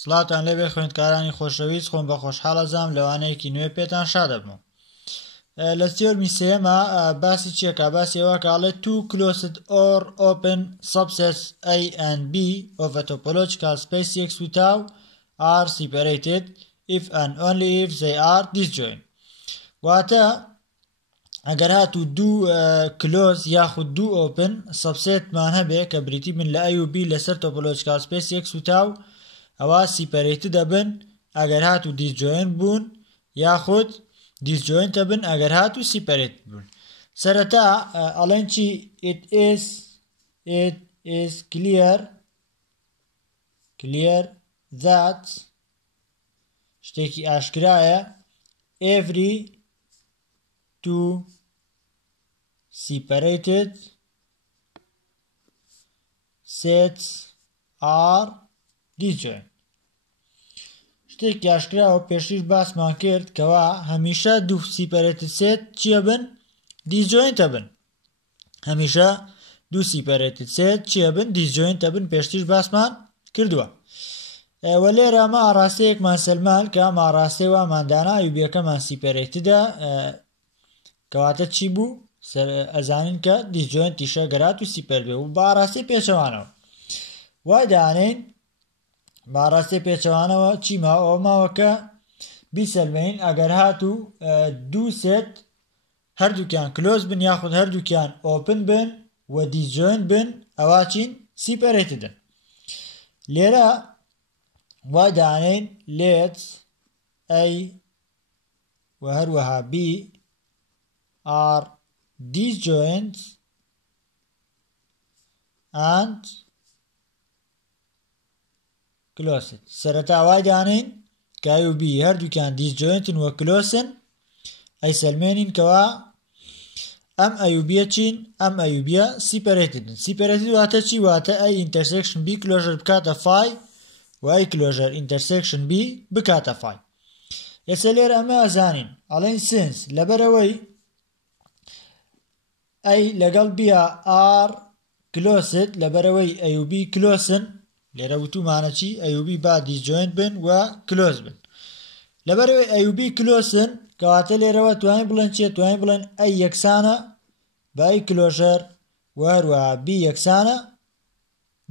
سڵاتان لەبێ خوێندکارانی خۆشەویست، خۆم بە خۆشحاڵەزام لەوانەیەکی نوێ پێتان شادەبم. لە تیۆرمی سێمە باسی چیەکە؟ باسی ئەوە کاڵێ two closed or open subsets A and B of a topological space X without are separated if and only if they are disjoint. واتە ئەگەر هاتو دوو close یاخود دوو open subsetمان هەبێ کە بریتی من لە A و B لەسەر topological space X without ئەوە separated دەبن ئەگەر هاتو disjoint بوون یاخود disjoint بن ئەگەر هاتو separated بوون. سەرەتا ئەڵێن چی؟ it is clear that شتێکی ئاشکرایە every two separated sets are disjoint. شتێکی ئاشکراوە پێشتر باسمان کرد کەوا هەمیشە دوو separated set چیە بن؟ disjoint بن. هەمیشە دوو separated set چیە بن؟ disjoint بن، پێشتر باسمان کردووە. و لێرە ئەمە ئاڕاستەیەکمان سەلمان کە ئەم ئاڕاستەی واماندانا یوبیەکەمان separated کەواتە چی بوو؟ ئەزانین کە disjoint تیشە گەرات و separate بێ و بە ئاڕاستی پێچەوانەوە وای دانین باڕاستی پێچەوانەوە چیما ئەوە ماوە کە بیسەلمێن ئەگەر هاتو دوو سێت هەردووکیان کلۆز بن یاخود هەردووکیان ئۆپن بن و دیسجۆینت بن ئەوا چین؟ سیپەرێتدن. لێرە وای دانین let A و هەروەها B are disjoint and closed. سەرەتا وای دانین کە A و B هەردووکیان disjointن و closedن ئەی سەلمێنین کەوا ئەم A و B چین؟ ئەم A و B separated. separated واتە چی؟ واتە A intersection B closure بکاتە phi و A closure intersection B بکاتە phi. ئێستا لێرە ئەمە ئەزانین ئەڵێن since لەبەرەوەی A لەگەڵ B are closed لەبەرەوەی A و B closedن لێرە وتومانە چی؟ A و B با disjoint بن و close بن. لەبەرەوەی A و B closedن کەواتە لێرەوە توانین بڵێن چیە؟ توانین بڵێن A یەکسانە بە A closure و هەروەها B یەکسانە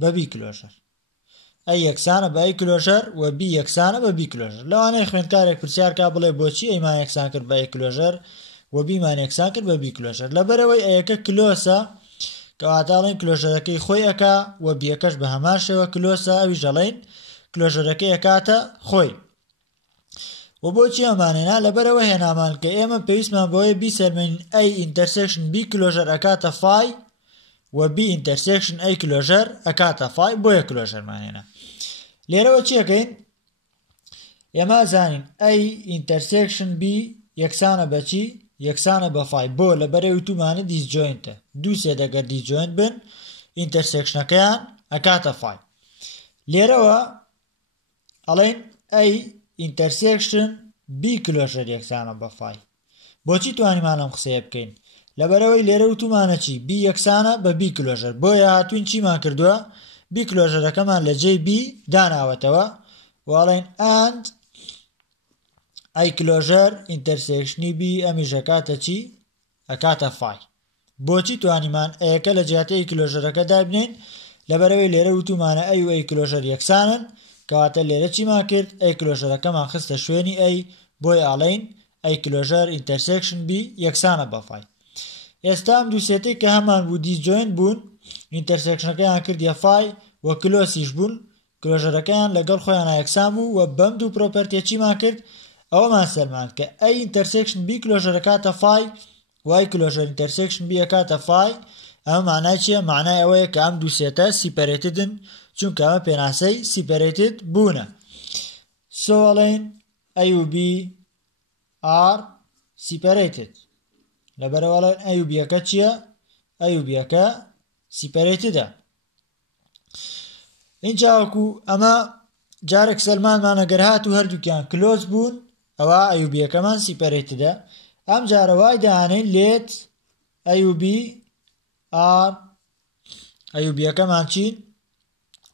بە B closure. A یەکسانە بە A closure و B یەکسانە بە B closure. لەوانەیە خوێندکارێک پرسیار کا بڵێ بۆچی ئەیمان یەکسان کرد بە A closure و B مان یەکسان کرد بە B closure؟ لەبەرەوەی ئەیەکە کلۆسە کەواتاڵین کلۆژەرەکەی خۆی ئەکا و بیەکەش بە هەمان شێوە کلۆسە ئەویش دەڵێن کلۆژەرەکەی ئەکاتە خۆی. و بۆچی ئەمانێنا؟ لەبەرەوە هێنامان کە ئێمە پێویستمان بەوەی بیسەلمێنین A intersection B closure ئەکاتە phi و B intersection A closure ئەکاتە phi بۆیە کلۆژەرمان هێنا. لێرەوە چیەکەین؟ ئێمە زانین A intersection B یەکسانە بە چی؟ یەکسانە بە phi بۆ لەبەرەوەی وتومانە disjointە. دوو سێت ئەگەر disjoint بن intersectionەکەیان ئەکاتە phi. لێرەوە ئەڵێن A intersection B closure یەکسانە بە phi. بۆچی توانیمان ئەم قسەیە بکەین؟ لەبەرەوەی لێرە وتومانە چی؟ B یەکسانە بە B closure بۆیە هاتوین چیمان کردووە؟ B closureەکەمان لە جێی B داناوەتەوە و ئەڵێن and A closure intersectiony B ئەمیش ئەکاتە چی؟ ئەکاتە phi. بۆچی توانیمان ئەیەکە لە جیاتە A closureەکە دابنین؟ لەبەرەوەی لێرە وتومانە A و A closure یەکسانن کەواتە لێرە چیمان کرد؟ A closureەکەمان خستە شوێنی A بۆی ئاڵێن A closure intersection B یەکسانە بە phi. ئێستا ئەم دوو سێتەی کە هەمان بوو disjoint بوون intersectionەکەیان کردیە phi و کلۆسیش بوون کلۆژەرەکەیان لەگەڵ خۆیان یەکسان بوو و بەم دوو پرۆپەرتیە چیمان کرد؟ ئەوەمان سەلمان کە A intersection B closure ئەکاتە phi و A closure intersection B ئەکاتە phi. ئەمە معنای چییە؟ معنای ئەوەیە کە ئەم دوو سێتە سیپەرێتدن چونکە ئەمە پێناسەی سیپەرێتد بوونە. سۆ ئەڵێن A و B are separated. لەبەرەوە ئەڵێن A و B ئەکە چییە؟ A و B ئەکە سیپەرێتدە. اینجا وەکو ئەمە جارێک سەلمانمان ئەگەر هاتوو هەردووکیان کلۆز بوون ئەوە A و B ئەکەمان سیپەرێتدە. ئەم جارە وای دەهانێن let A و B are A و B ئەکەمان چین؟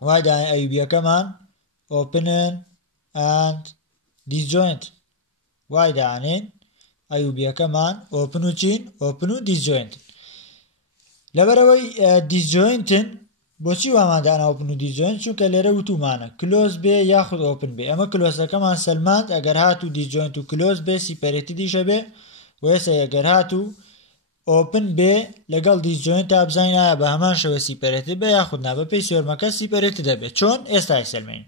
وای دەهانێن A و B ئەکەمان opening and disjoint وای دانین ئەیوبیەکەمان open و چین open و disjoint لەبەرەوەی disjointن بۆچی واماندانا open و disjoint چونکە لێرە وتومانە close بێ یاخود open بێ ئەمە کلۆسەکەمان سەلماند ئەگەر هات و disjoint و close بێ سیپەرێتی دیشە بێ وێسە ئەگەر هات و open بێ لەگەڵ disjoint تا بزانین ئایا بە هەمان شەوە سیپەرێتی بێ یاخود نا بە پێی سێوەرمەکە سیپەرێتی دەبێت چۆن ئێستا سەلمێنین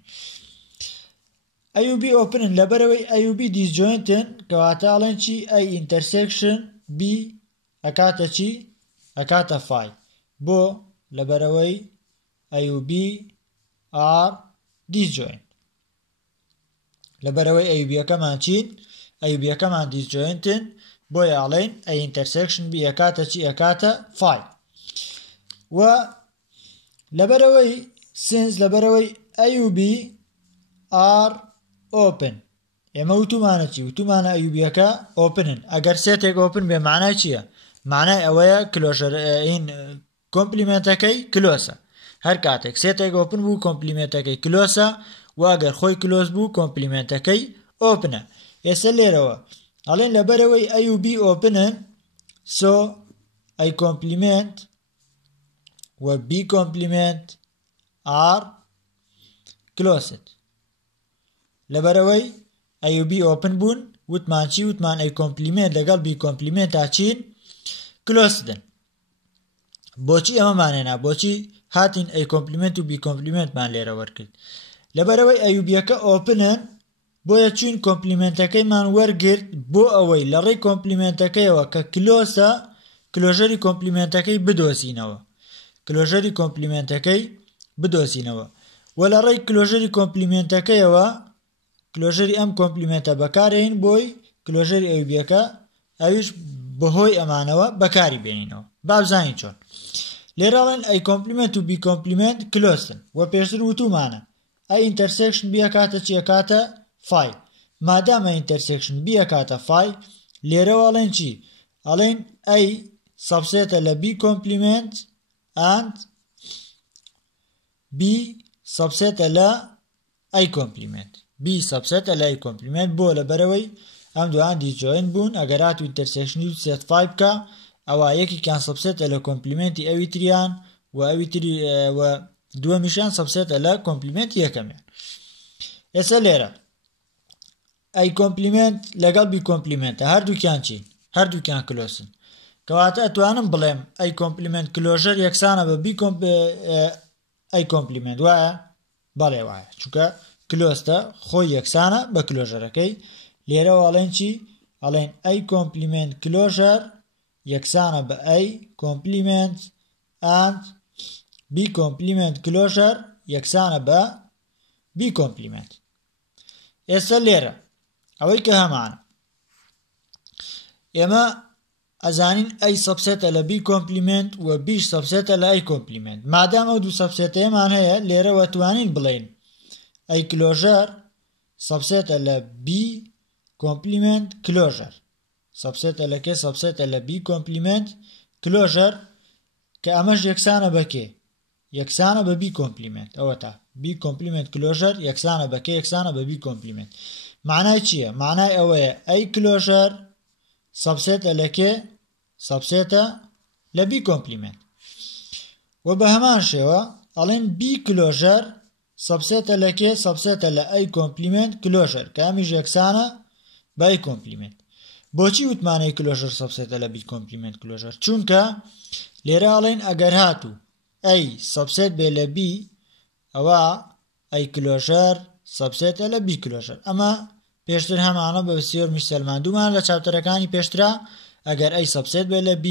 ئەیوبی open لەبەرەوەی ئەیوبی disjointن کەواتەڵێن چی ئەی intersection b ئەکاتە چی ئەکاتە phi بۆ لەبەرەوەی ئەیوبی r disjoint لەبەرەوەی ئەیوبیەکەمان چین ئەیوبیەکەمان disjointن بۆیە ئەڵێن ئەی intersection b ئەکاتە چی ئەکاتە phi و لەبەرەوەی since لەبەرەوەی ئەیوبی r open ئێمە وتومانە چی وتومانە ئەیوبیەکە openن ئەگەر سێتێک open بێ معنای چییە معنای ئەوەیە کلۆژەر این کۆمپلیمنتەکەی کلۆسە هەر کاتێک سێتێک open بوو کۆمپلیمنتەکەی کلۆسە و ئەگەر خۆی کلۆس بوو کۆمپلیمنتەکەی openە ئێستا لێرەوە ئەڵێن لەبەرەوەی ئەیوبی openن so ئەی کۆمپلیمنت و b کۆمپلیمنت r closed لەبەرەوەی ئەیوبی open بوون وتمان چی وتمان ئەی کۆمپلیمنت لەگەڵ b کۆمپلیمنت تا چین closedن بۆچی ئەمەمانێنا بۆچی هاتین ئەی کۆمپلیمنت و b کۆمپلیمنتمان لێرە وەرگرت لەبەرەوەی ئەیوبیەکە openن بۆیە چوین کۆمپلیمنتەکەیمان وەرگرت بۆ ئەوەی لە ڕێی کۆمپلیمنتەکەیەوە کە کلۆسە کلۆژەری کۆمپلیمنتەکەی بدۆزینەوە کلۆژەری کۆمپلیمنتەکەی بدۆزینەوە و لە ڕێی کلۆژەری کۆمپلیمنتەکەیەوە کلۆژەری ئەم کۆمپلیمنتە بەکارهێن بۆی کلۆژەری ئەیوبیەکە ئەویش بەهۆی ئەمانەوە بەکاری بێنینەوە بابزانین چۆن لێرەڵێن ئەی کۆمپلیمنت و b کۆمپلیمنت کلۆسن و پێشتر وتومانە ئەی intersection b ئەکاتە چی ئەکاتە phi مادام ئەی intersection b ئەکاتە phi لێرەوە ئەڵێن چی ئەڵێن ئەی سەبسێتە لە b کۆمپلیمنت and b سەبسێتە لە ئەی کۆمپلیمنت b سەبسێتە لە ئەی کۆمپلیمنت بۆ لەبەرەوەی ئەم دوان disjoint بوون ئەگەر هات و intersection و سێت phi بکە ئەوە یەکێکیان سەبسێتە لە کۆمپلیمنتی ئەوی تریان و ئەوی تری و دووەمیشیان سەبسێتە لە کۆمپلیمنتی یەکەمیان ئێستا لێرە ئەی کۆمپلیمنت لەگەڵ b کۆمپلیمنتە هەردووکیان چین هەردووکیان کلۆسن کەواتە ئەتوانم بڵێم ئەی کۆمپلیمنت کلۆژەر یەکسانە بە b ئەی کۆمپلیمنت وایە بەڵێ وایە چونکە کلۆستە خۆی یەکسانە بە کلۆژەرەکەی لێرەوە ئەڵێن چی ئەڵێن ئەی کۆمپلیمنت کلۆژەر یەکسانە بە ئەی کۆمپلیمنت and b کۆمپلیمنت کلۆژەر یەکسانە بە b کۆمپلیمنت ئێستا لێرە ئەوەی کە هەمانە ئێمە ئەزانین ئەی سەبسێتە لە b کۆمپلیمنت و بیش سەبسێتە لە ئەی کۆمپلیمنت مادام ئەو دوو سەبسێتەیەمان هەیە لێرەوە توانین بڵێن ئەی کلۆژەر سەبسێتە لە b کۆمپلیمنت کلۆژەر سەبسێتە لە کێ سەبسێتە لە b کۆمپلیمنت کلۆژەر کە ئەمەش یەکسانە بە کێ یەکسانە بە b کۆمپلیمنت ئەوە تا b کۆمپلیمنت کلۆژەر یەکسانە بە کێ یەکسانە بە b کۆمپلیمنت معنای چییە معنای ئەوەیە ئەی کلۆژەر سەبسێتە لە کێ سەبسێتە لە b کۆمپلیمنت و بە هەمان شێوە ئەڵێن b کلۆژەر سەبسێتە لە کێ سەبسێتە لە ئەی کۆمپلیمنت کلۆژەر کە ئەمیش یەکسانە بە ئەی کۆمپلیمنت بۆچی وتمانەی کلۆژەر سەبسێتە لە b کۆمپلیمنت کلۆژەر چونکە لێرە ئەڵێن ئەگەر هاتوو ئەی سەبسێت بێ لە b ئەوە ئەی کلۆژەر سەبسێتە لە b کلۆژەر ئەمە پێشتر هەمانە بە بەسیار میسەلماندومان لە چاپتەرەکانی پێشترا ئەگەر ئەی سەبسێت بێ لە b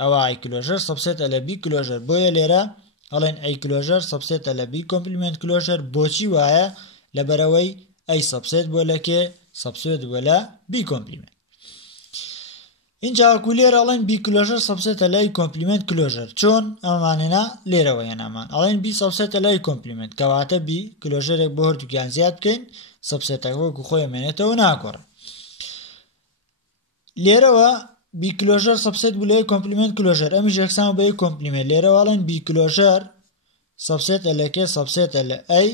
ئەوە ئەی کلۆژەر سەبسێتە لە b کلۆژەر بۆیە لێرە ئەڵێن ئەی کلۆژەر سەبسێتە لە b کۆمپلیمنت کلۆژەر بۆچی وایە لەبەرەوەی ئەی سەبسێت بۆ لە کێ سەبسێت بۆ لە b کۆمپلیمنت اینجا وەکو لێرە ئەڵێن b کلۆژەر سەبسێتە لە ئەی کۆمپلیمنت کلۆژەر چۆن ئەمانێنا لێرەوە هێنامان ئەڵێن b سەبسێتە لە ئەی کۆمپلیمنت کەواتە b کلۆژەرێک بۆ هەردووکیان زیاد بکەین سەبسێتەکە وەکو خۆی ئەمێنێتەوە ناکۆڕێ لێرەوە b کلۆژەر سەبسێت بوو لە ئەی کۆمپلیمنت کلۆژەر ئەمیش یەکسان بە ئەی کۆمپلیمنت لێرەوە ئەڵێن b کلۆژەر سەبسێتە لە کێ سەبسێتە لە ئەی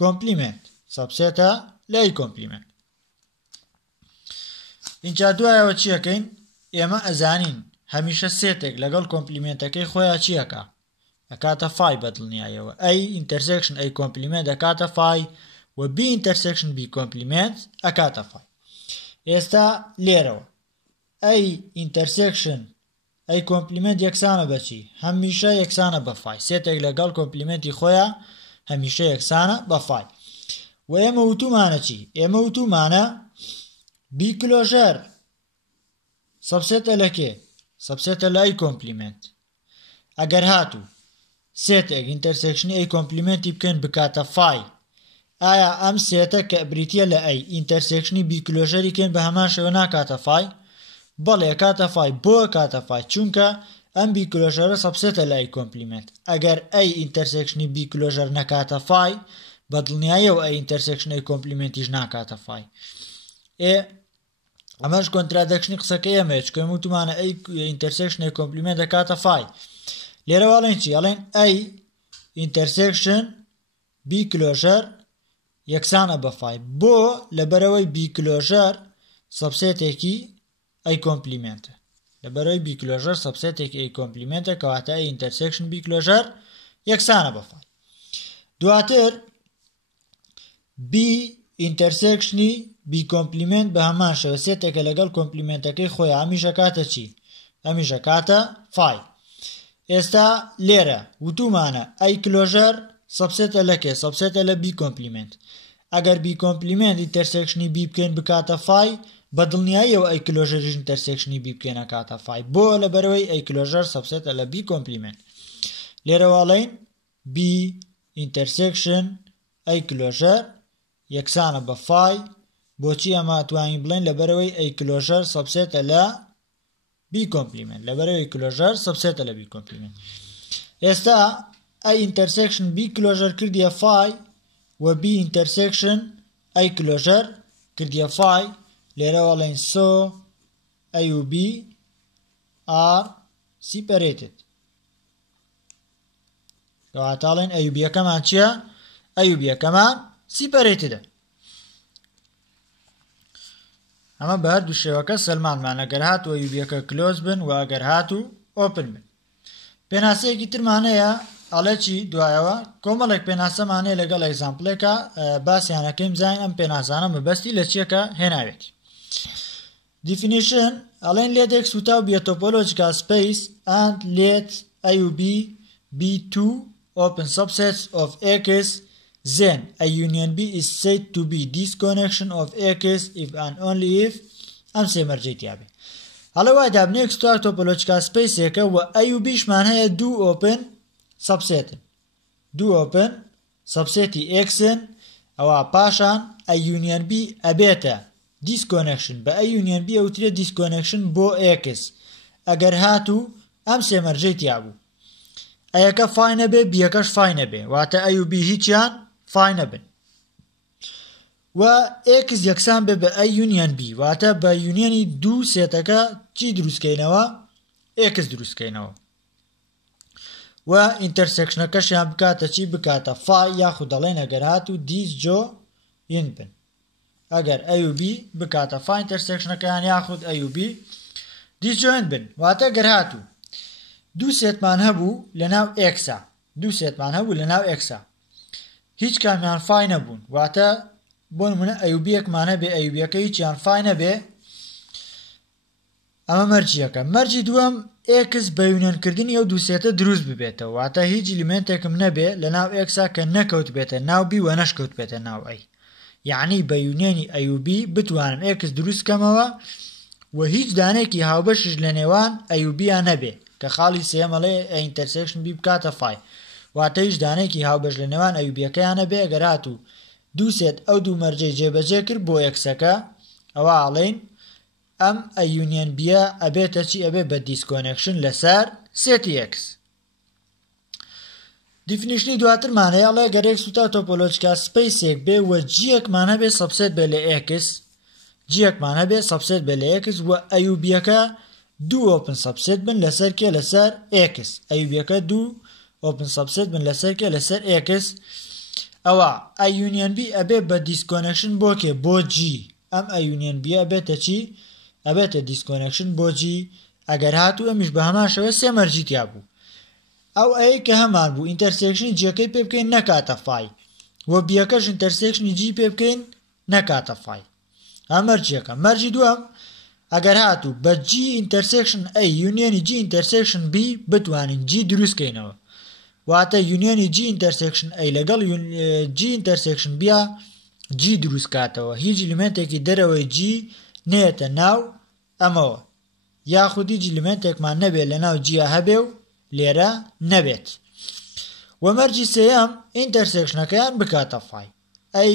کۆمپلیمنت سبسێتە لە ئەی کۆمپلیمنت. اینجا دوایەوە چیەکەین؟ ئێمە ئەزانین هەمیشە سێتێک لەگەڵ کۆمپلیمنتەکەی خۆیان چیەکە؟ ئەکاتە فای بەدڵنیایەوە. ئەی ئینتەرسێکشن ئەی کۆمپلیمنت ئەکاتە فای و بی ئینتەرسێکشن بی کۆمپلیمنت ئەکاتە فای. ئێستا لێرەوە ئەی ئینتەرسێکشن ئەی کۆمپلیمنت یەکسانە بەچی؟ هەمیشە یەکسانە بە فای. سێتێک لەگەڵ کۆمپلیمنتی خۆیان هەمیشە یەکسانە بە فای. و ئێمە وتومانە چی؟ ئێمە وتومانە بی کلۆژەر سەبسێتە لە کێ؟ سەبسێتە لە ئەی کۆمپلیمنت. ئەگەر هاتوو سێتێک ئینتەرسێکشنی ئەی کۆمپلیمنتی بکەین بکاتە فای، ئایا ئەم سێتە کە بریتە لە ئەی ئینتەرسێکشنی بی کلۆژەری کەین بە هەمان شێوە ناکاتە فای؟ بەڵێ کاتە فای. بۆ کاتە فای؟ چونکە ئەم بی کلۆژەرە سەبسێتە لە ئەی کۆمپلیمنت. ئەگەر ئەی ئینتەرسێکشنی بی کلۆژەر نەکاتە فای، بەدڵنیاییەوە ئەی ئینتەرسێکشن ئەی کۆمپلیمنتیش ناکاتە فای. ئەمەش کۆنترادەکشنی قسەکە ئێمەیە، چکە وتمانە ئەی ئینتەرسێکشن ئەی کۆمپلیمنت دەکاتە فای. لێرەوە ئەڵێن چی؟ ئەڵێن ئەی ئینتەرسێکشن بی کلۆژەر یەکسانە بە فای. بۆ لەبەرەوەی بی کلۆژەر سەبسێتێکی ئەی کۆمپلیمنتە. لەبەرەوەی بی کلۆژەر سەبسێتێکی ئەی کۆمپلیمنتە کەواتە ئەی ئینتەرسێکشن بی کلۆژەر یەکسانە بە فای. دواتر بی ئینتەرسێکشنی بی کۆمپلیمنت بە هەمان شێوە سێتێکە لەگەڵ کۆمپلیمنتەکەی خۆیان هەمیشە کاتە چی؟ هەمیشە کاتە فای. ئێستا لێرە وتومانە ئەی کلۆژەر سەبسێتە لە کێ؟ سەبسێتە لە بی کۆمپلیمنت. ئەگەر بی کۆمپلیمنت ئینتەرسێکشنی بی بکەین بکاتە فای، بەدڵنیاییەوە ئەی کلۆژەریش ئینتەرسێکشنی بی بکەینە کاتە فای. بۆ لەبەرەوەی ئەی کلۆژەر سەبسێتە لە بی کۆمپلیمنت. لێرەواڵین بی ئینتەرسێکشن ئەی کلۆژەر یەکسانە بە فای. بۆچی ئەمە توانین بڵێن؟ لەبەرەوەی ئەی کلۆژەر سەبسێتە لە بی کۆمپلیمنت. لەبەرەوەی کلۆژەر سەبسێتە لە بی کۆمپلیمنت. ئێستا ئەی ئینتەرسێکشن بی کلۆژەر کردیە فای و بی ئینتەرسێکشن ئەی کلۆژەر کردیە فای. لێرەوەڵێن سۆ ئەی و بی ئار سیپەرێتد. کەواتاڵێن ئەی و بیەکەمان چییە؟ ئەی و بیەکەمان سیپەرێتدە. ئەمە بە هەردوو شێوەکە سەلمانمان، ئەگەر هاتووە ئەی و بیەکە کلۆز بن و ئەگەر هاتوو ئۆپن بن. پێناسەیەکی ترمانەیە ئەڵێ چی دوایەوە؟ کۆمەڵێک پێناسەمانەیە لەگەڵ ئەگزامپلێکە باسییانەکەیم زین ئەم پێناسانە مەبەستی لە چیەکە هێناوێتی. Definition ئەڵێن let X without be a topological space and let A و B be two open subsets of X, then a union B is said to be this connection of X if and only if ئەم سێ مەرجەی بێ. هەڵە وای دابنێ X without topological space و A و Bشمان هەیە دوو open subsetن. دوو open subseti Xن ئەوە پاشان A union B ئەبێتە disconnection بە A union B ئەوترێت disconnection بۆ X. ئەگەر هاتوو ئەم سێ مەرجەی تیابوو. ئەیەکە فای نەبێ، بیەکەش فای نەبێ، واتە A و B هیچیان فای نەبن. و X یەکسان بێ بە A union B، واتە بە یونیۆنی دوو سێتەکە چی دروستکەینەوە؟ X دروستکەینەوە. و ئینتەرسێکشنەکەشیان بکاتە چی؟ بکاتە فای، یاخود دەڵێن ئەگەر هاتوو دیسجۆین بن. ئەگەر A و B بکاتە فای ئینتەرسێکشنەکەیان یاخود A و B دیسجۆین بن، واتە گەر هاتوو دوو سێتمان هەبوو لەناو X، دوو سێتمان هەبوو لەناو X، هیچ کامیان فای نەبوون، واتە بۆ نمونە A و B یەکمان هەبێ، A و B یەکە هیچیان فای نەبێ، ئەمە مەرجی یەکەم. مەرجی دووەم X بە یونیۆنکردنی ئەو دوو سێتە دروست ببێتەوە، واتە هیچ ئلیمێنتێکم نەبێ لەناو X کە نەکەوت بێتە ناو B و نەشکەوت بێتە ناو A. یعنی بە یونیۆنی A و B بتوانم X دروست کەمەوە و هیچ دانێکی هاوبەشش لە نێوان A و B یان نەبێ، کە خاڵی سێمەڵێ ئینتەرسێکشن B بکاتە فای، واتە هیچ دانێکی هاوبەش لە نێوان A و B یەکەیان نەبێ. ئەگەر هاتوو دوو سێت ئەو دوو مەرجەی جێبەجێ کرد بۆ Xەکە، ئەوە ئاڵێن ئەم A union B ئەبێتە چی؟ ئەبێ بە دیسکۆنێکشن لەسەر سێتی X. دیفینیشنی دواترمان هەیە، ئەڵێ گەر X without topological space بێ و G-یەکمان هەبێ سەبسێت بێ لە X، G-یەکمان هەبێ سەبسێت بێ لە X و A و B-یەکە دوو open subset بن لەسەر کێ؟ لەسەر X. A و B-یەکە دوو open subset بن لەسەر کێ؟ لەسەر X. ئەوە ئەی یونیەن بی ئەبێ بە دیسکۆنەکشن بۆ کێ بۆ جی ئەم ئەی یونیەن بیە ئەبێتە چی ئەبێتە دیسکۆنەکشن بۆ جی ئەگەر هاتوو ئەمیش بە هەمان شێوە سێ مەرجی تیا بوو ئەو ئەی کە هەمان بوو ئینتەرسێکشنی جیەکەی پێ بکەین نەکاتە فای وە بیەکەش ئینتەرسێکشنی جی پێ بکەین نەکاتە فای ئەم مەرجیەکە مەرجی دووەم ئەگەر هاتوو بە جی ئینتەرسێکشن ئەی یونیەنی جی ئینتەرسێکشن بی بتوانین جی دروستکەینەوە واتە یونیەنی جی ئینتەرسێکشن ئەی لەگەڵ جی ئینتەرسێکشن بیا جی دروست کاتەوە هیچ ئلیمێنتێکی دەرەوەی جی نێتە ناو ئەمەوە یاخودی ئلیمێنتێکمان نەبێت لە ناو جیە هەبێ و لێرە نەبێت وەمەرجی سێیەم ئینتەرسێکشنەکەیان بکاتە فای ئەی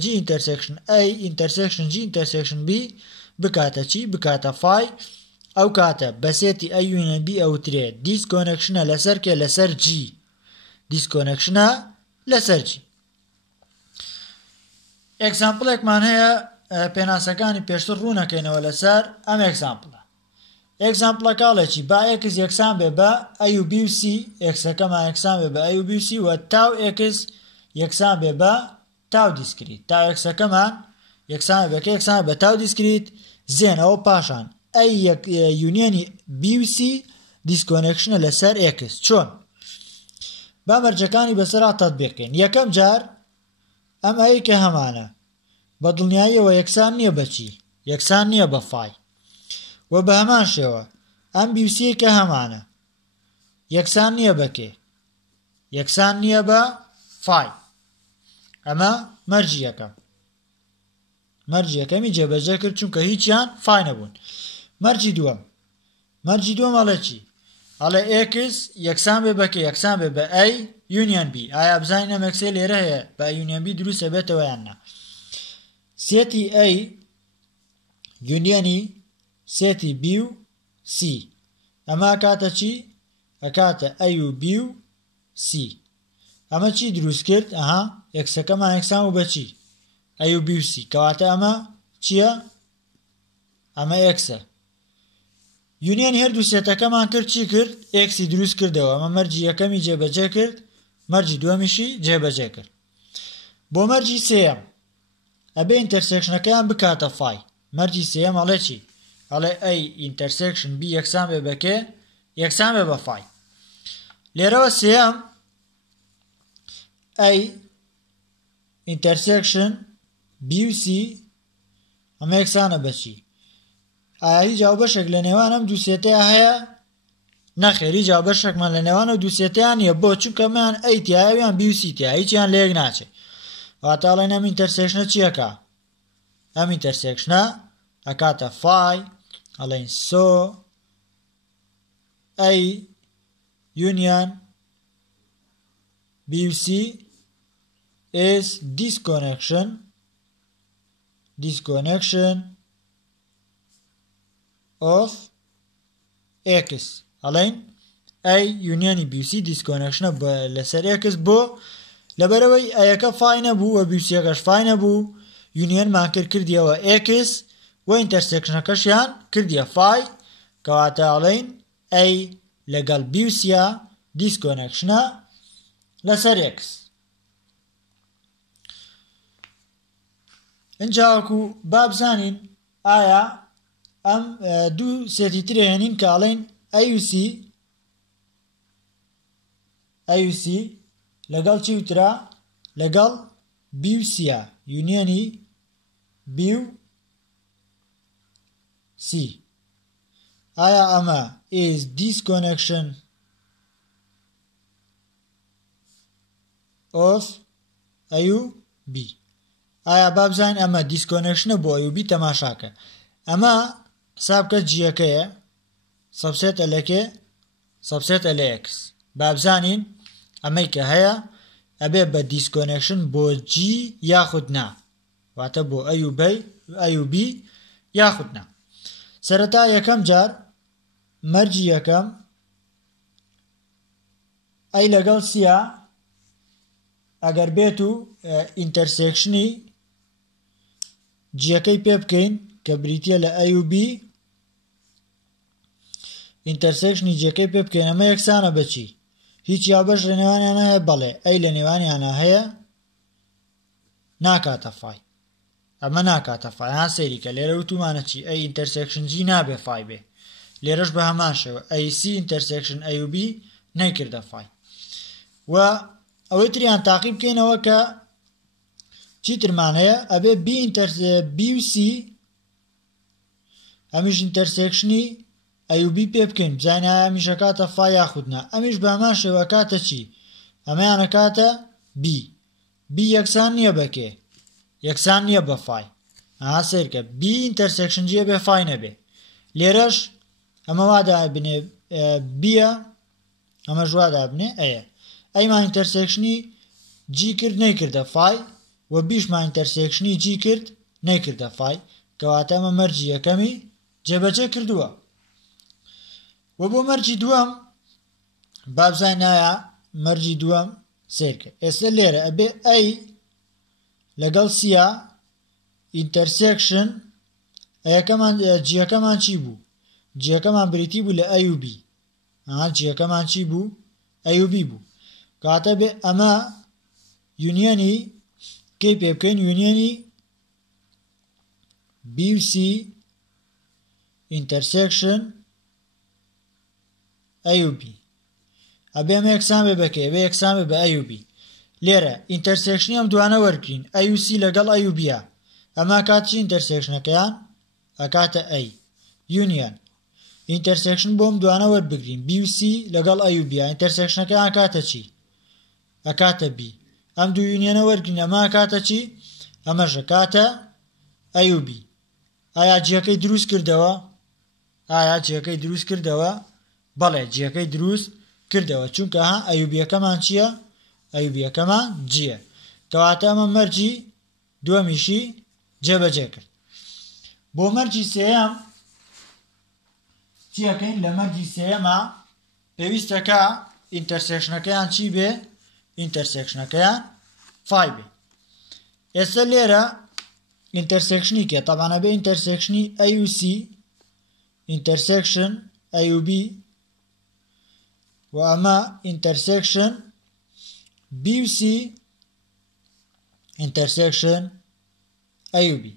جی ئینتەرسێکشن ئەی ئینتەرسێکشن جی ئینتەرسێکشن بی بکاتە چی بکاتە فای ئەو کاتە بەسێتی ئەی یونیەن بی ئەوترێت دیسکۆنەکشنە لەسەر کێ لەسەر جی دیسکۆنەکشنە لەسەر جی ئێکزامپڵێکمان هەیە پێناسەکانی پێشتر ڕوونەکەینەوە لەسەر ئەم ئێکزامپڵە ئێکزامپڵەکاڵێکی با ئێکس یەکسان بێ بە ئەی و بی و سی ئێکسەکەمان یەکسان بێ بە ئەی و بی و سی و تاو ئێکس یەکسان بێ بە تاو دیسکریت تاو ئێکسەکەمان یەکسان بێ کە یەکسان بە تاو دیسکریت زێن ئەوە پاشان ئەی یونیەنی بی و سی دیسکۆنەکشنە لەسەر ئێکس چۆن با مەرجەکانی بەسەرا تەطبیقکەین یەکەم جار ئەم ئەی کە هەمانە بە دڵنیاییەوە یەکسان نییە بەچی یەکسان نییە بە فای و بە هەمان شێوە ئەم بی و سی کە هەمانە یەکسان نییە بەکێ یەکسان نییە بە فای ئەمە مەرجی یەکەم مەرجی یەکەمی جێبەجێ کرد چونکە هیچیان فای نەبوون مەرجی دووەم ئەڵێ چی ئەڵێ ئێکس یەکسان بێ بەکێ یەکسان بێ بە ئەی یونیەن بی ئایا بزانین ئەم ئەکسێ لێرە هەیە بە یونیەن بی دروستە بێتەوە یان نا سێتی ئەی یونیەنی سێتی بی و سی ئەمە کاتە چی ئەکاتە ئەی و بی و سی ئەمە چی دروست کرد ئەها ئێکسەکەمان یەکسان و بەچی ئەی و بی و سی کەواتە ئەمە چییە ئەمە ئێکسە یونیەن هەردوو سێتەکەمان کرد چی کرد ئێکسی دروست کردەوە ئەمە مەرجی یەکەمی جێبەجێ کرد مەرجی دووەمیشی جێبەجێ کرد بۆ مەرجی سێیەم ئەبێ ئینتەرسێکشنەکەیان بکاتە فای مەرجی سێیەم ئەڵێ چی ئەڵێ ئەی ئینتەرسێکشن بی یەکسان بێ بەکێ یەکسان بێ بە فای لێرەوە سێیەم ئەی ئینتەرسێکشن بی و سی ئەمە یەکسانە بەچی ئایا هیچ جاوبەشێک لە نێوان ئەم دوو سێتەیە هەیە نەخێر هیچ جاوبەشێکمان لە نێوان ئەو دوو سێتەیان نییە بۆ چونکەمان ئەی تیایەویان بی و سی تیا هیچیان لێک ناچێت واتە ئەڵێن ئەم ئینتەرسێکشنە چیەکە ئەم ئینتەرسێکشنە ئەکاتە فای ئەڵێن سۆ ئەی یونیەن بی و سی is disconnection of x ئەڵێن ئەی یونیەنی بی و سی دیسکۆنەکشنە لەسەر x بۆ لەبەرەوەی ئەیەکە فای نەبوو و بی و سیەکەش فای نەبوو یونیەنمان کردیەوە x و ئینتەرسێکشنەکەشیان کردیە فای کەواتە ئەڵێن ئەی لەگەڵ بی و سیە دیسکۆنەکشنە لەسەر x اینجاوەکو بابزانین ئایا ئەم دوو سێتی ترێ هێنین کە ئەڵێن ئەی لەگەڵ چی وترا لەگەڵ بی و سیە یونیەنی بی و سی ئایا ئەمە is disconnection of ئەی و بی ئایا بابزانین ئەمە دیسکۆنەکشنە بۆ ئەی و بی تەماشاکە ئەمە حسابکە جیەکەیە سەبسێتە لەکێ سەبسێتە لە ئێکس بابزانین ئەمەی کە هەیە ئەبێ بە دیسکۆنەکشن بۆ جی یاخود نا واتە بۆ ئەی و بی یاخود نا سەرەتا یەکەم جار مەرجی یەکەم ئەی لەگەڵ سیە ئەگەر بێت و ئینتەرسێکشنی جیەکەی پێ بکەین کە بریتیە لە ئەی و بی ئینتەرسێکشنی جیەکەی پێ بکەین ئەمە یەکسانە بەچی هیچ یابەش لە نێوانیانە هەیە بەڵێ ئەی لە نێوانیانە هەیە ناکاتە فای ئەمە ناکاتە فای ها سەیریکە لێرە وتومانە چی ئەی ئینتەرسێکشن جی نابێ فای بێ لێرەش بە هەمان شێوە ئەی سی ئینتەرسێکشن ئەی و بی نەیکردە فای و ئەوەی تریان تاقی بکەینەوە کە چیترمان هەیە ئەبێ بی و سی ئەمیش ئینتەرسێکشنی ئەی و بی پێ بکەین بزانین ئەمیش ئەکاتە فای یاخودنا ئەمیش بە هەمان شێوە کاتە چی ئەمەیان ئەکاتە بی یەکسان نییە بەکێ یەکسان نییە بە فای ئاها سیرکە بی ئینتەرسێکشن جیە بێ فای نەبێ لێرەش ئەمە وادا بنێ بیە ئەمە ژوادا بنێ ئەیە ئەیمان ئینتەرسێکشنی جی کرد نەیکردە فای و بیشمان ئینتەرسێکشنی جی کرد نەیکردە فای کەواتە ئەمە مەرجی یەکەمی جێبەجێ کردووە و بۆ مەرجی دووەم با بزانین ئایا مەرجی دووەم سیرکە ئێستا لێرە ئەبێ ئەی لەگەڵ سیە ئینتەرسێکشن ئەیەکەمان جیەکەمان چی بوو جیەکەمان بریتی بوو لە ئەی و بی جیەکەمان چی بوو ئەی و بی بوو کاتە بێ ئەمە یونیەنی کەی پێ بکەین یونیەنی بی و سی ئینتەرسێکشن ئەی و بی ئەبێ ئەمە یەکسان بێ بەکێ ئەبێ یەکسان بێ بە ئەی و بی لێرە ئینتەرسێکشنی ئەم دوانە وەرگین ئەی و سی لەگەڵ ئەی و بیە ئەمە کات چی ئینتەرسێکشنەکەیان ئەکاتە ئەی یونیەن ئینتەرسێکشن بۆم دوانە وەربگرین بی و سی لەگەڵ ئەی و بیە ئینتەرسێکشنەکەیان ئەکاتە چی ئەکاتە بی ئەم دوو یونیەنە وەرگین ئەمە ئەکاتە چی ئەمەش ئەکاتە ئەی و بی ئایا جیەکەی دروست کردەوە ئایا جیەکەی دروست کردەوە بەڵێ جیەکەی دروست کردەوە چونکە ها ئەی و بیەکەمان چییە ئەی و بیەکەمان جیە کەواتە ئەمە مەرجی دووەمیشی جێبەجێ کرد بۆ مەرجی سێیەم چیەکەین لە مەرجی سێیەمە پێویستەکە ئینتەرسێکشنەکەیان چی بێ ئینتەرسێکشنەکەیان فای بێ ئێستا لێرە ئینتەرسێکشنی کێ تەبانە بێ ئینتەرسێکشنی ئەی و سی ئینتەرسێکشن ئەی و بی و ئەمە ئینتەرسێکشن بی و سی ئینتەرسێکشن ئەی و بی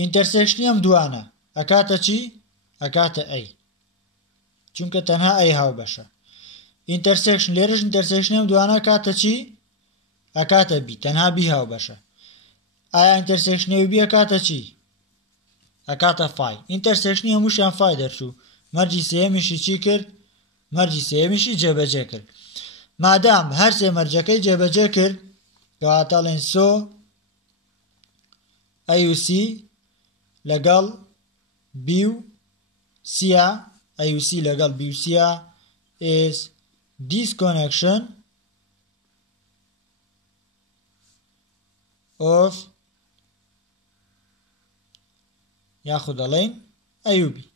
ئینتەرسێکشنی ئەم دوانە ئەکاتە چی ئەکاتە ئەی چونکە تەنها ئەی هاوبەشە ئینتەرسێکشن لێرەش ئینتەرسێکشنی ئەم دوانە ئەکاتە چی ئەکاتە بی تەنها بی هاوبەشە ئایا ئینتەرسێکشنی ئەی و بی ئەکاتە چی ئەکاتە فای ئینتەرسێکشنی هەمووشیان فای دەرچوو مەرجی سێیەمیشی چی کرد مەرجی سێیەمیشی جێبەجێ کرد مادام هەر سێ مەرجەکەی جێبەجێ کرد کەواتەڵێن سۆ ئەی و سی لەگەڵ بی و سیە ئەی و سی لەگەڵ بی و سیە is disconnection of یاخود دەڵێن ئەی و بی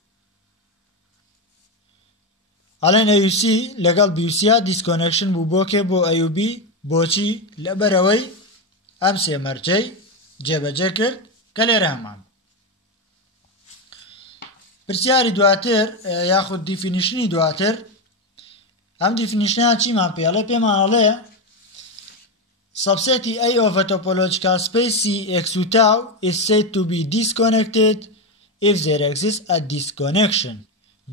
ئەڵێن ئەی و سی لەگەڵ بی و سیە دیسکۆنێکشن بوو بۆ کێ بۆ ئەی و بی بۆچی لەبەرەوەی ئەم سێ مەرجەی جێبەجێ کرد کە لێرە هەمان پرسیاری دواتر یاخود دیفینیشنی دواتر ئەم دیفینیشنیان چیمان پێڵێ پێمانەڵێ subset A of a topological space C x و tau is said to be disconnected if there exists a disconnection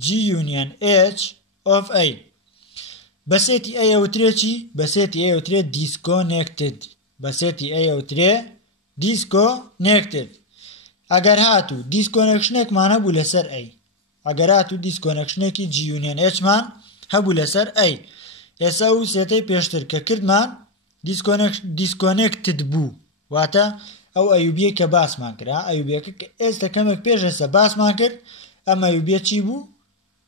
G union H of A بەسێتی A ئەوترێ چی بەسێتی A ئەوترێ disconnected بەسێتی A ئەوترێ disconnected ئەگەر هاتوو دیسکۆنێکشنێکمان هەبوو لەسەر ئەی ئەگەر هاتوو دیسکۆنێکشنێکی جی یونیەن ئێچمان هەبوو لەسەر ئەی ئێستا و سێتەی پێشتر کە کردمان دیسکۆنێکتد بوو واتە ئەو ئەیوبیە کە باسمان کرا ئەیوبیەکە کە ئێستا کەمێک پێش ئێستا باسمان کرد ئەم ئەیوبیە چی بوو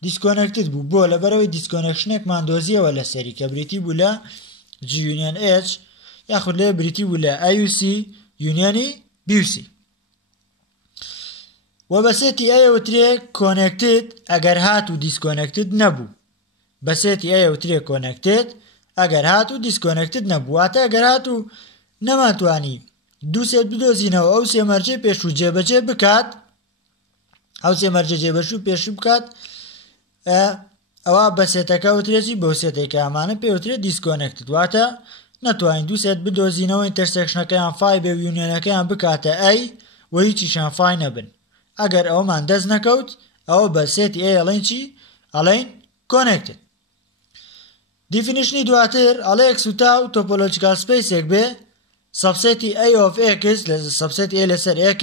دیسکۆنێکتد بوو بۆ لەبەرەوەی دیسکۆنێکشنێکمان دۆزیەوە لەسەری کە بریتی بوو لە جی یونیەن ئێچ یاخود لێ بریتی بوو لە ئەی و سی یونیەنی بی و سی و بەسێتی ئەوترێ کۆنێکتد ئەگەر هاتوو دیسکۆنێکتد نەبوو بەسێتی ئەوترێ کۆنێکتد ئەگەر هاتوو دیسکۆنێکتد نەبوو واتە ئەگەر هاتوو نەماتوانی دوو سێت بدۆزینەوە ئەو سێ مەرجێ پێشوو جێبەجێ بکات ئەو سێ مەرجە جێبەجێ پێشوو بکات ئەوە بەسێتەکە وترێتی بەو سێتێکە ئەمانە پێوترێت دیسکۆنێکتد واتە نەتوانین دووسێت بدۆزینەوە ئینتەرسێکشنەکەیان فای بێ و یونیۆنەکەیان بکاتە ئەی و هیچیشان فای نەبن. ئەگەر ئەومان دەست نەکەوت ئەوە بە سێتی ئەی ئەڵێن چی؟ ئەڵێن کۆنێکتد. دیفینیشنی دواتر ئەڵێ x و تاو تۆپۆلۆجیکال سپەیسێک بێ سەبسێتی A of x سەبسێتی A لەسەر x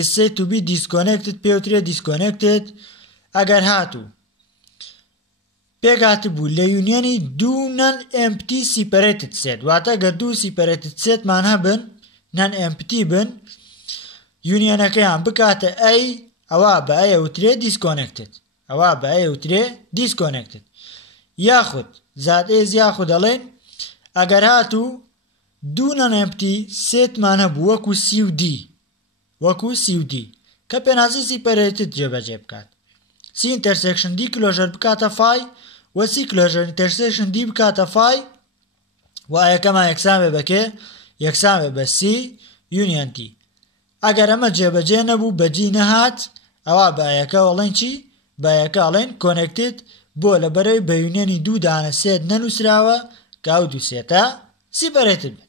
is said to be disconnected پێوترێ disconnected ئەگەر هاتوو پێک بوو لە یونیۆنی دوو نان empty separated set واتە گەر دوو separated setمان هەبن نان empty بن یونیۆنەکەیان بکاتە ئەی ئەوە بە ئەیە وترێ disconnected ئەوە بە ئەیە وترێ disconnected یاخود زات ئێز یاخود دەڵێن ئەگەر هاتوو دوو نان empty setمان هەبوو وەکو C و D کە پێناسی separated جێبەجێ بکات C intersection D closure بکاتە فای و C closure intersection D بکاتە فای و ئەیەکەمان یەکسان بێ بەکێ یەکسان بێ بە C union T ئەگەر ئەمە جێبەجێ نەبوو بەجی نەهات ئەوە بە ئەیەکە وەڵێن چی؟ بە ئەیەکە ئەڵێن connected بۆ لەبەرەوەی بە یونیۆنی دوو دانە سێت نەنووسراوە کە ئەو دوو سێتە separated بێ.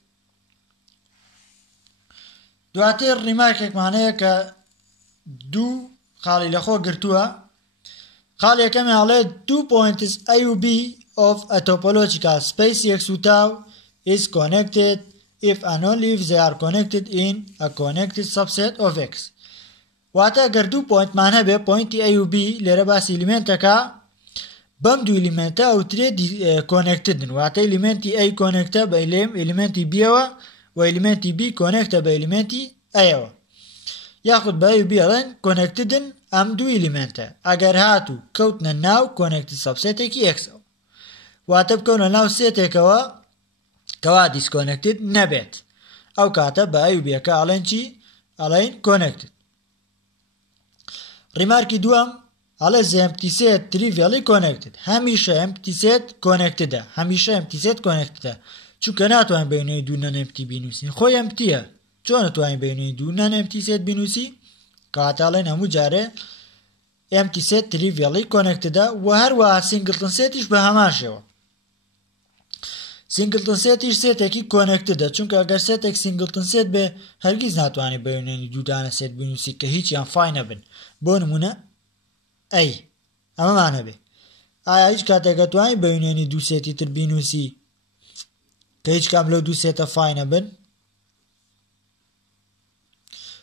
دواتر ڕیمارکێکمانەیە کە دوو خاڵی لەخۆ گرتووە. خاڵی یەکەمی ئەڵێ two points A و B of a topological space x و tau is connected if and only if they are connected in a connected subset of x. واتە گەر دوو پۆینتمان هەبێ پۆینتی A و B لێرە باسی ئلیمێنتەکە بەم دوو ئلیمێنتە ئەوترێ کۆنێکتدن واتە ئلیمێنتی A کۆنێکتە بە ئلیمێنتی B-ەوە و ئلیمێنتی B کۆنێکتە بە ئلیمێنتی A-ەوە یاخود بە A و B ئەڵێن کۆنێکتدن ئەم دوو ئلیمێنتە ئەگەر هاتوو کەوتنە ناو کۆنێکتد سەبسێتێکی x-ەوە واتە بکەونە ناو سێتێکەوە کەوا دیسکۆنێکتد نەبێت ئەو کاتە بە A و B-ەکە ئەڵێن چی؟ ئەڵێن کۆنێکتد. ڕیمارکی دووەم ئەڵێ empty set trivially connected هەمیشە empty set connectedە هەمیشە empty set connectedە چونکە ناتوانین بە وێنەی دوو نان empty بینووسین خۆی emptyە چۆن نتوانین بە وێنەی دوو نان empty set بینووسی کاتە ئەڵێن هەموو جارێ empty set trivially connectedە و هەروەها singleton setیش بە هەمان شێوە singleton setیش سێتێکی connectedە چونکە ئەگەر سێتێک singleton set بێ هەرگیز ناتوانین بە وێنەی دوو دانە set بینووسی کە هیچیان فای نەبن بۆ نمونە ئەی ئەمەمانە بێ ئایا هیچ کاتێکە توانین بە وێنەی دوو سێتی تر بینووسی کە هیچ کام لەو دوو سێتە فای نەبن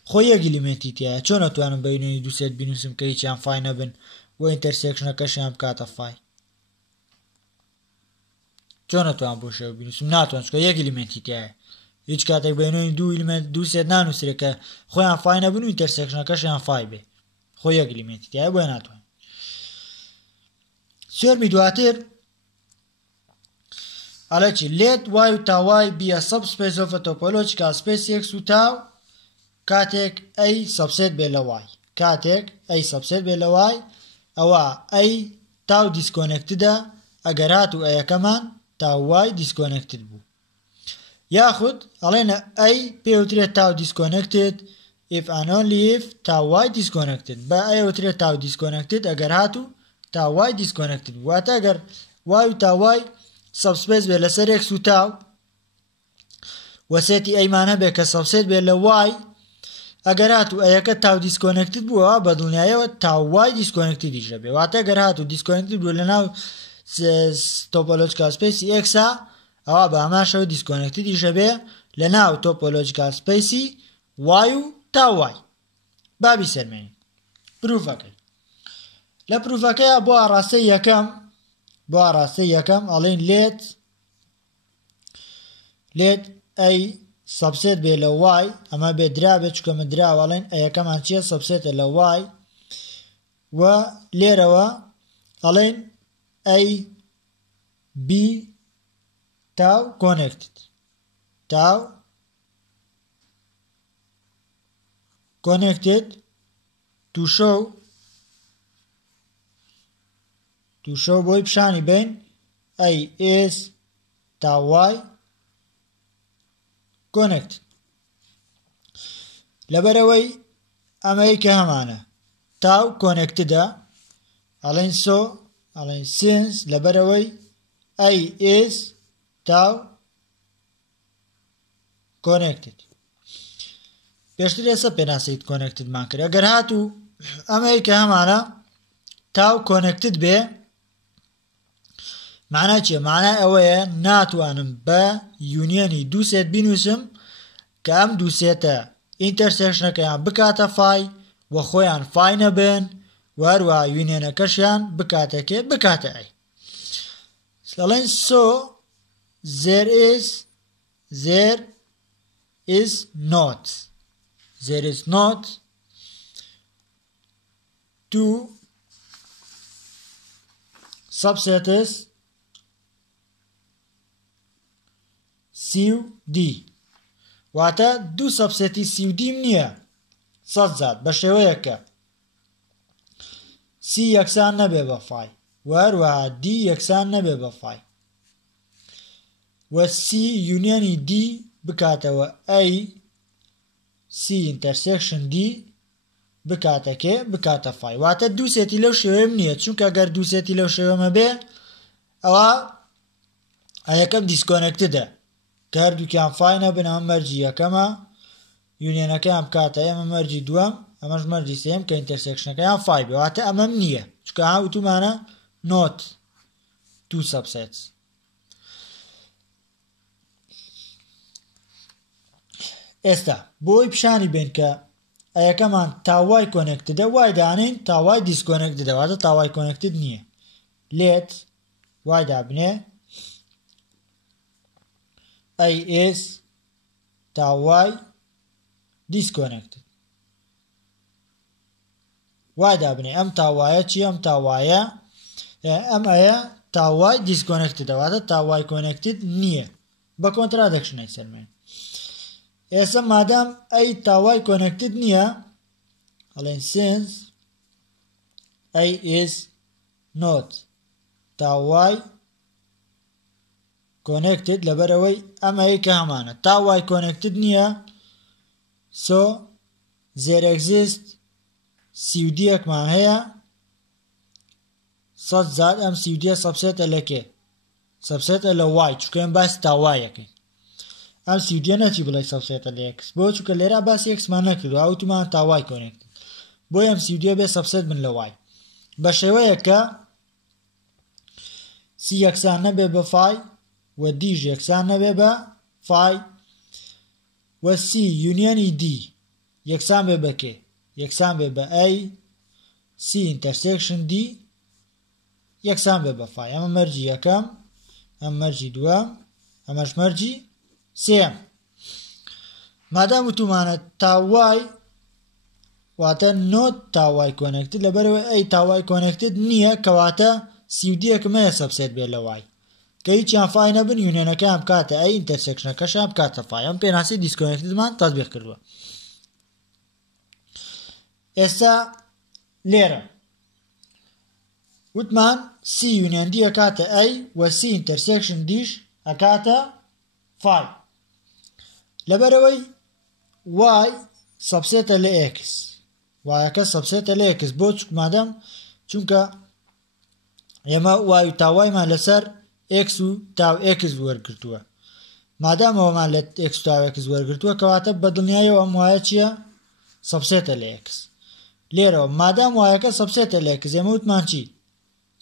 خۆی یەک ئلیمێنتی تایە چۆن نەتوانم بە وێنەی دوو سێت بینووسم کە هیچیان فای نەبن و ئینتەرسێکشنەکەشیان بکاتە فای چۆن نەتوان بۆ شێوە بینووسم ناتوان چکە یەک ئلیمێنتی تایە هیچ کاتێک بە وێنەی دوو سێت نانووسرێت کە خۆیان فای نەبن و ئینتەرسێکشنەکەشیان فای بێ خۆی یەک ئلیمێنتی تایە بۆیە ناتوان. سێرمی دواتر ئەڵێ چی let y و tau y be a subspace of a topological space x و tau کاتێک A سەبسێت بێ لە y کاتێک A سەبسێت بێ لە y ئەوە A tau disconnectedە ئەگەر هاتوو ئەیەکەمان tau y disconnected بوو یاخود ئەڵێنە A پێوترێت tau disconnected if and only if tau y disconnected بە A وترێت tau disconnected ئەگەر هاتوو tau y disconnected واتە ئەگەر y و tau y سبسپیس بێ لەسەر x و tau وەسێتی ئەیمانە بێ کە سەبسێت بێ لە y ئەگەر هاتوو ئەیەکە tau disconnected بووەوە بە دڵنیاییەوە tau y disconnected دیشە بێ واتە ئەگەر هاتوو disconnected بوو لە ناو topological space x ئەوە بە هەمان شێوە disconnected دیشە بێ لە ناو topological space y و tau y. بابی سەرمێنین پروفەکەی لە پروفەکەیە بۆ ئاڕاستەی یەکەم ئەڵێن let A سەبسێت بێ لە y ئەمە بێ درا بێت چکە مدراوە ئەڵێن ئەیەکەمان چییە سەبسێتە لە y و لێرەوە ئەڵێن A B tau connected to show بۆی پیشانی بین A is tau y connected لەبەرەوەی ئەمەی کە هەمانە tau connectedە ئەڵێن ئەڵێن since لەبەرەوەی A is tau connected پێشتر ئێستا پێناسەیت connected مان کرد ئەگەر هاتوو ئەمەی کە هەمانە تاو connected بێ معنای چییە؟ معنای ئەوەیە ناتوانم بە یونیەنی دوو سێت بینووسم کە ئەم دوو سێتە ئینتەرسێکشنەکەیان بکاتە فای وە خۆیان فای نەبن و هەروەها یونیەنەکەشیان بکاتە کێ بکاتە ئەی دەڵێن so there is not two subsets C و D واتە دوو سەبسێتی C و D نییە سەد زات بە شێوەیە کە C یەکسان نەبێ بە فای و هەروەها D یەکسان نەبێ بە فای و C یونیەنی D بکاتەوە A C intersection D بکاتە کێ بکاتە فای واتە دوو سێتی لەو شێوەیەم نییە چونکە ئەگەر دوو سێتی لەو شێوەمە بێ ئەوە یەکەم دیسکۆنێکتدە کە هەردووکیان فای نەبن ئەمە مەرجی یەکەمە یونیەنەکەیان بکاتە ئێمە مەرجی دووەم ئەمەش مەرجی سێم کە ئینتەرسێکشنەکەیان فای بێ واتە ئەمەم نییە چونکە وتومانە not two subsets ئێستا بۆی پیشانی بین کە ئەیەکەمان تاوای کۆنێکتدە وای دانین تاوای دیسکۆنێکتدە واتە تاوای کۆنێکتد نییە لێت وای دابنێ A is تاوای disconnected وای دابنێ ئەم تاوایە چی ئەم تاوایە ئەم ئەیە تاوای disconnected واتە تاوای کۆنێکتد نییە بە کۆنترادکشنی سەرمێن ئێستا مادام ئەی تاوای کۆنێکتد نییە ئەڵێن since A is not تاوای connected لەبەرەوەی ئەمەی کە هەمانە تاوای connected نییە so there exist CUD یەکمان هەیە سەد زات ئەم CUD سەبسێتە لە کێ سەبسێتە لە وای چونکە ئەم باسی تاوایەکەین ئەم CUD نەچی بڵێ سەبسێتە لە x بۆ چونکە لێرە باسی xمان نەکردو ئەوتومان تاوای connected بۆی ئەم CUD بێ سەبسێت بن لە وای بە شێوەیە کە C یەکسان نەبێ بە فای و دیژ یەکسان نەبێ بە فای و C یونیەنی D یەکسان بێ بە کێ یەکسان بێ بە A C intersection D یەکسان بێ بە فای ئەمە مەرجی یەکەم ئەم مەرجی دووەم ئەمەش مەرجی سێم مادام وتومانە تاوای واتە نۆت تاوای کۆنێکتد لەبەرەوەی ئەی تاوای کۆنێکتد نییە کەواتە CUD یەکمەیە سەبسێت بێت لە وای کە هیچیان فای نەبن یونیەنەکەیان بکاتە ئەی ئینتەرسێکشنەکەشیان بکاتە فای ئەم پێناسی دیسکۆنێکتدمان تەطبیق کردووە ئێستا لێرە وتمان C یونیەن D ئەکاتە ئەی و C ئینتەرسێکشن دیش ئەکاتە فای لەبەرەوەی وای سەبسێتە لە x وایەکە سەبسێتە لە x بۆ مادەم چونکە ئێمە وای و تاوایمان لەسەر x و تاو x وەرگرتووە مادام ئەومان لە x و تاو x وەرگرتووە کەواتە بەدڵنیایەوە ئەم وایە چییە سەبسێتە لە x لێرەوە مادام وایەکە سەبسێتە لە x ئێمە وتمان چی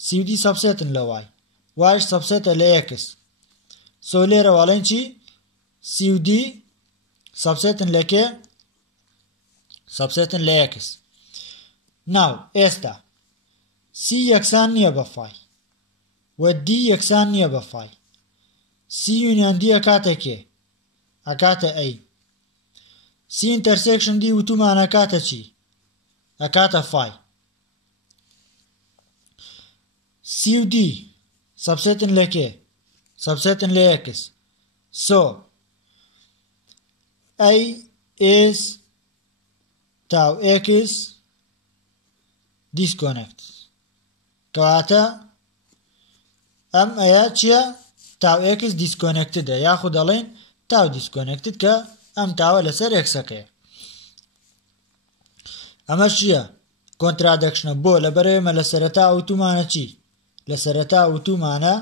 CUD سەبسێتن لە وای وایش سەبسێتە لە x سۆ لێرەوە ئەڵێن چی CUD سەبسێتن لە کێ سەبسێتن لە x ناو ئێستا C یەکسان نییە بە فای و D یەکسان نییە بە فای C یونیان D ئەکاتە کێ ئەکاتە A C intersection D وتومان ئەکاتە چی ئەکاتە فای C و D سەبسێتن لە کێ سەبسێتن لە x so A is tau x disconnect کەواتە ئەم ئەیە چییە تاو x disconnected یاخود دەڵێن تاو disconnected کە ئەم تاوە لەسەر xەکەیە ئەمە چییە کۆنترادکشنە بۆ لەبەرەوەمە لە سەرەتا ئەوتومانە چی لە سەرەتا ئەوتومانە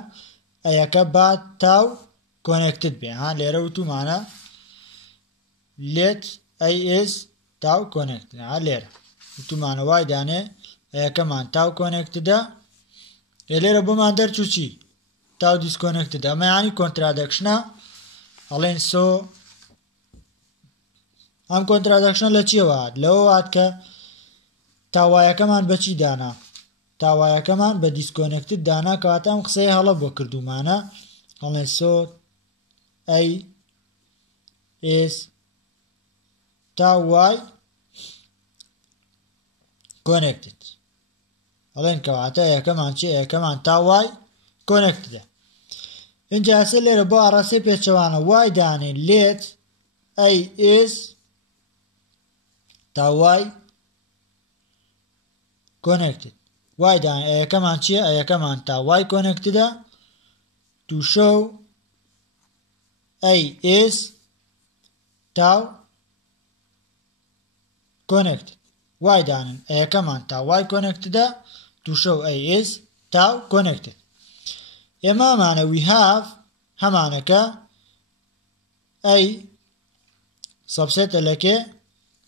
ئەیەکە با تاو کۆنێکتد بێ ها لێرە ئەوتومانە let A is تاو connected لێرە وتمانە وای دانێ یەکەمان تاو connectedە لێرە بۆمان دەرچوو چی تاو disconnected ئەمە یانی contradiction ئەڵێن سۆ ئەم contradiction لە چیەوە هات لەوە هات کە تاوایەکەمان بەچی دانا تاوایەکەمان بە disconnected دانا کەواتە ئەم قسەی هەڵە بۆ کردومانە ئەڵێن سۆ A is tau y connected ئەڵێن کەواتە یەکەمان چی یەکەمان tau y connected اینجا هەسە لێرە بۆ ئاڕاستەی پێچەوانە y دانێن let A is tau y connected y دانێن یەکەمان چیە یەکەمان tau y connected to show A is tau connected y دانن یەکەمان tau y connected to show A is tau connected ئێمامانە we have هەمانەکە A subset لەکێ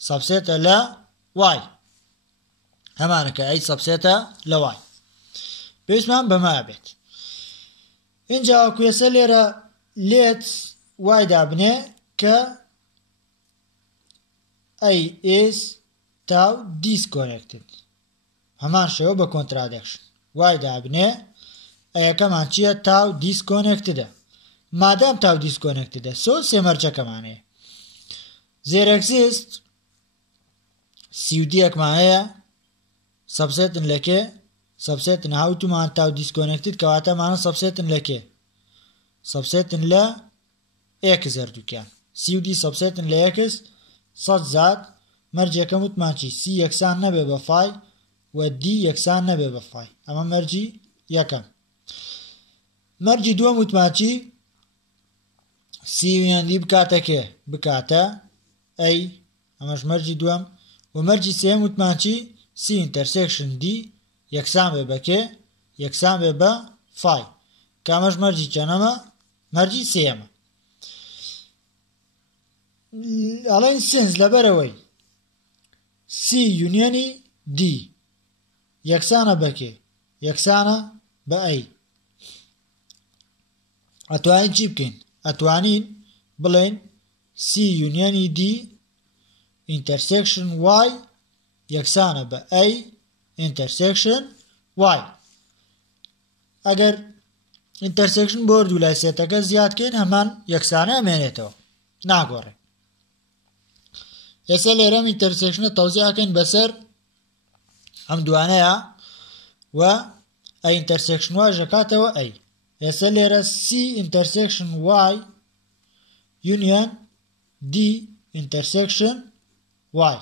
subset لە y هەمانەکە A subset لە y پێویستمان بەمە بێت اینجا کوێسە لێرە let y دابنێ کە A is tau disconnected هەمان شێوە بە contradiction y دابنێ یەکەمان چییە tau disconnected مادام tau disconnected سۆ سێمەرجەکەمانەیە there exist سیودیەکمان هەیە subsetن لەکێ subsetن هاوتومان tau disconnected کەواتەمانە subsetن لەکێ subsetن لە x هەردووکیان سیودی subsetن لە x سەد زات مەرجەکەم وتمان چی c یەکسان نەبێ بە فای و d یەکسان نەبێ بە فای ئەمە مەرجی یەکەم مەرجی دووەم وتمان چی c وێندی بکاتە کێ بکاتە A ئەمەش مەرجی دووەم و مەرجی سێم وتمان چی c intersection d یەکسان بێ بە کێ یەکسان بێ بە فای کامەش مەرجی چەنەمە مەرجی سێمە ئەڵێن سنس لەبەرەوەی C یونیۆنی D یەکسانە بەکێ یەکسانە بە A ئەتوانین چی بکەین ئەتوانین بڵێن C یونیۆنی D intersection Y یەکسانە بە A intersection Y ئەگەر intersection بۆ دوو لای سێتەکە زیادکەین هەمان یەکسانە ئەمێنێتەوە ناگۆڕێ ئێستا لێرەم intersection تەوزیعەکەین بەسەر ئەم دوانەیە و A intersection Y ژەکاتەوە A ئێستا لێرە C intersection Y union D intersection Y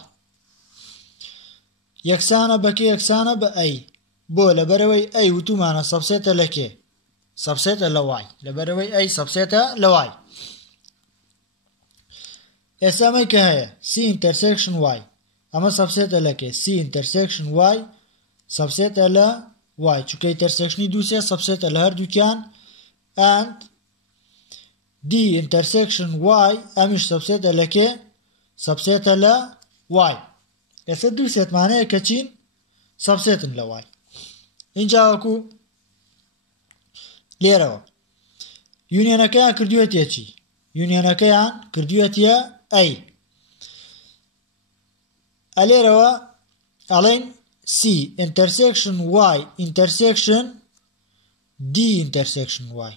یەکسانە بەکێ یەکسانە بە A بۆ لەبەرەوەی A وتومانە سەبسێتە لەکێ سەبسێتە لە Y لەبەرەوەی A سەبسێتە لە Y ئێستا ئەمەی کە هەیە C intersection Y ئەمە سەبسێتە لەکێ C intersection Y سەبسێتە لە Y چونکە intersection دووسێ سەبسێتە لە هەردووکیان and D intersection Y ئەمیش سەبسێتە لەکێ سەبسێتە لە Y ئێستا دوو سێتمانەیە کە چین سەبسێتن لە Y اینجا وەکو لێرەوە یونیۆنەکەیان کردووەتیە چی یونیۆنەکەیان کردووەتیە A ئەلێرەوە ئەڵێن C intersection Y intersection D intersection Y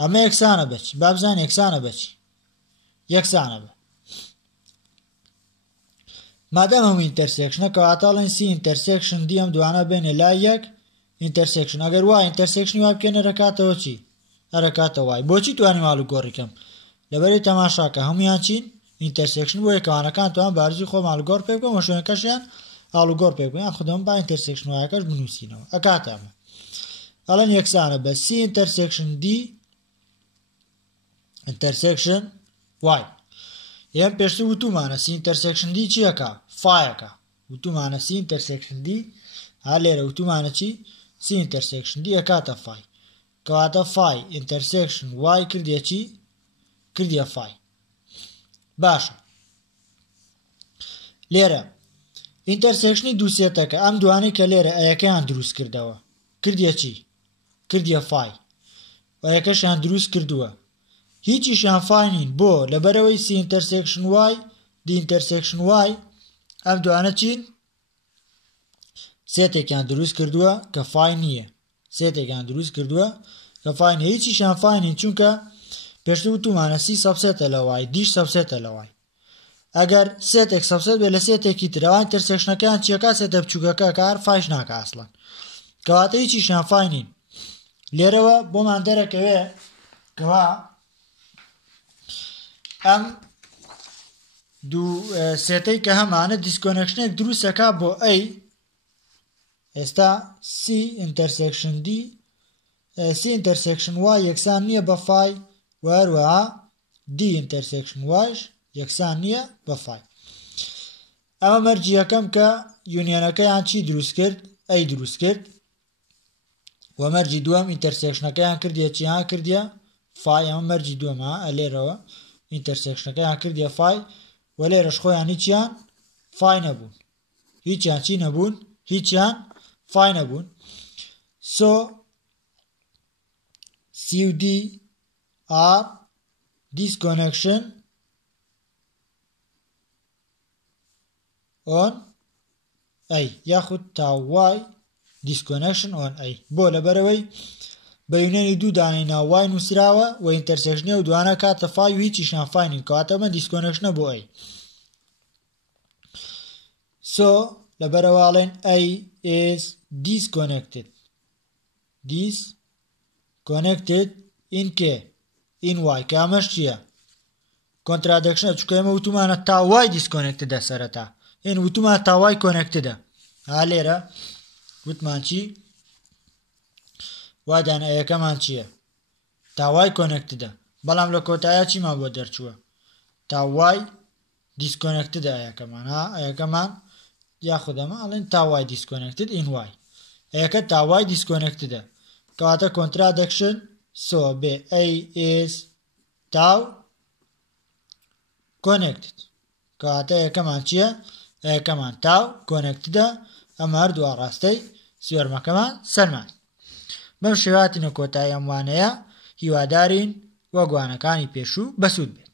ئەمە یەکسانە بەچی بابزان یەکسانە بەچی یەکسانە بە مادام هەموو intersection کەواتەڵێن C intersection D ئەم دوانە بێنێ لای یەک intersection ئەگەر Y intersection Y بکەنە ڕکاتەوە چی ئەرەکاتەوە Y بۆچی توانی ماڵوگۆڕیکەم لەبەری تەماشاکە هەمویان چین intersection بۆ یەکەوانەکان توان بارزی خۆ ماڵوگۆڕ پێ بکەم و شوێنەکەشیان ئاڵوگۆڕ پێ بکەم خودم با intersection Y-کەش بنووسینەوە ئەکاتە ئەمە ئەڵێن یەکسانە بە C intersection D intersection Y یەم پێشتر وتومانە C intersection D چیەکە فایەکە وتومانە C intersection D ها لێرە وتومانە چی C intersection D ئەکاتە فای کەواتە فای intersection Y کردیە چی کردیە فای باشە لێرە ئینتەرسێکشنی دوو سێتەکە ئەم دوانەی کە لێرە ئەیەکەیان دروست کردەوە کردیە چی کردیە فای ئەیەکەشیان دروست کردووە هیچیشیان فای نین بۆ لەبەرەوەی سی ئینتەرسێکشن وای دی ئینتەرسێکشن وای ئەم دوانە چین سێتێکیان دروست کردووە کە فای نییە سێتێکیان دروست کردووە کە فای نییە هیچیشیان فای نین چونکە پێشتر وتومانە سی سەبسێتە لە وای دیش سەبسێتە لە وای ئەگەر سێتێک سەبسێت بێ لە سێتێکی ترەوە ئینتەرسێکشنەکەیان چیەکە سێتە بچووکەکە کار فایش ناکە ئەسڵەن کەواتە هیچیشیان فای نین لێرەوە بۆمان دەرەکەوێ کەوا ئەم دوو سێتەی کە هەمانە دیسکۆنێکشنێک دروستەکە بۆ ئەی ئێستا سی ئینتەرسێکشن دی سی ئینتەرسێکشن وای یەکسان نییە بە فای و هەروەها دی ئینتەرسێکشن وایش یەکسان نییە بە فای ئەمە مەرجی یەکەم کە یونیەنەکەیان چی دروست کرد ئەی دروست کرد و مەرجی دووەم ئینتەرسێکشنەکەیان کردیە چیان کردیە فای ئەمە مەرجی دووەمە ئەلێرەوە ئینتەرسێکشنەکەیان کردیە فای و لێرەش خۆیان هیچیان فای نەبوون هیچیان چی نەبوون هیچیان فای نەبوون سۆ سی و دی are disconnection on A یاخود تا y disconnection on A بۆ لەبەرەوەی بە یونێنی دوو دانەی ناو y نووسراوە و ئینتەرسێکشنی و دوانە کاتە فای و هیچیشیان فای نین کەواتەمە دیسکۆنێکشنە بۆ A so لەبەرەواڵێن A is disconnected in K in Y کە ئەمەش چییە کۆنترادکشنە چونکە ئێمە وتومانە تا Y دیسکۆنێکتدە سەرەتا ئێن وتومان تا Y کۆنێکتدە ها لێرە وتمان چی وای دانەیەکەمان چییە تا Y کۆنێکتدە بەڵام لە کۆتایە چیمان بۆ دەرچووە تا Y دیسکۆنێکتدە ئەیەکەمان ها ئەیەکەمان یاخودەمە ئەڵێن تا Y disconnected in Y ئەیەکە تا Y disconnectedە کەواتە contradiction so be A is tau connected کەواتە ئەیەکەمان چییە ئەیەکەمان تاو connectedە ئەمە هەردووە ڕاستەی سوێرمەکەمان سەرمان بەم شێواتینە کۆتایی ئەم وانەیە هیوادارین وە گوانەکانی پێشوو بەسوود بێت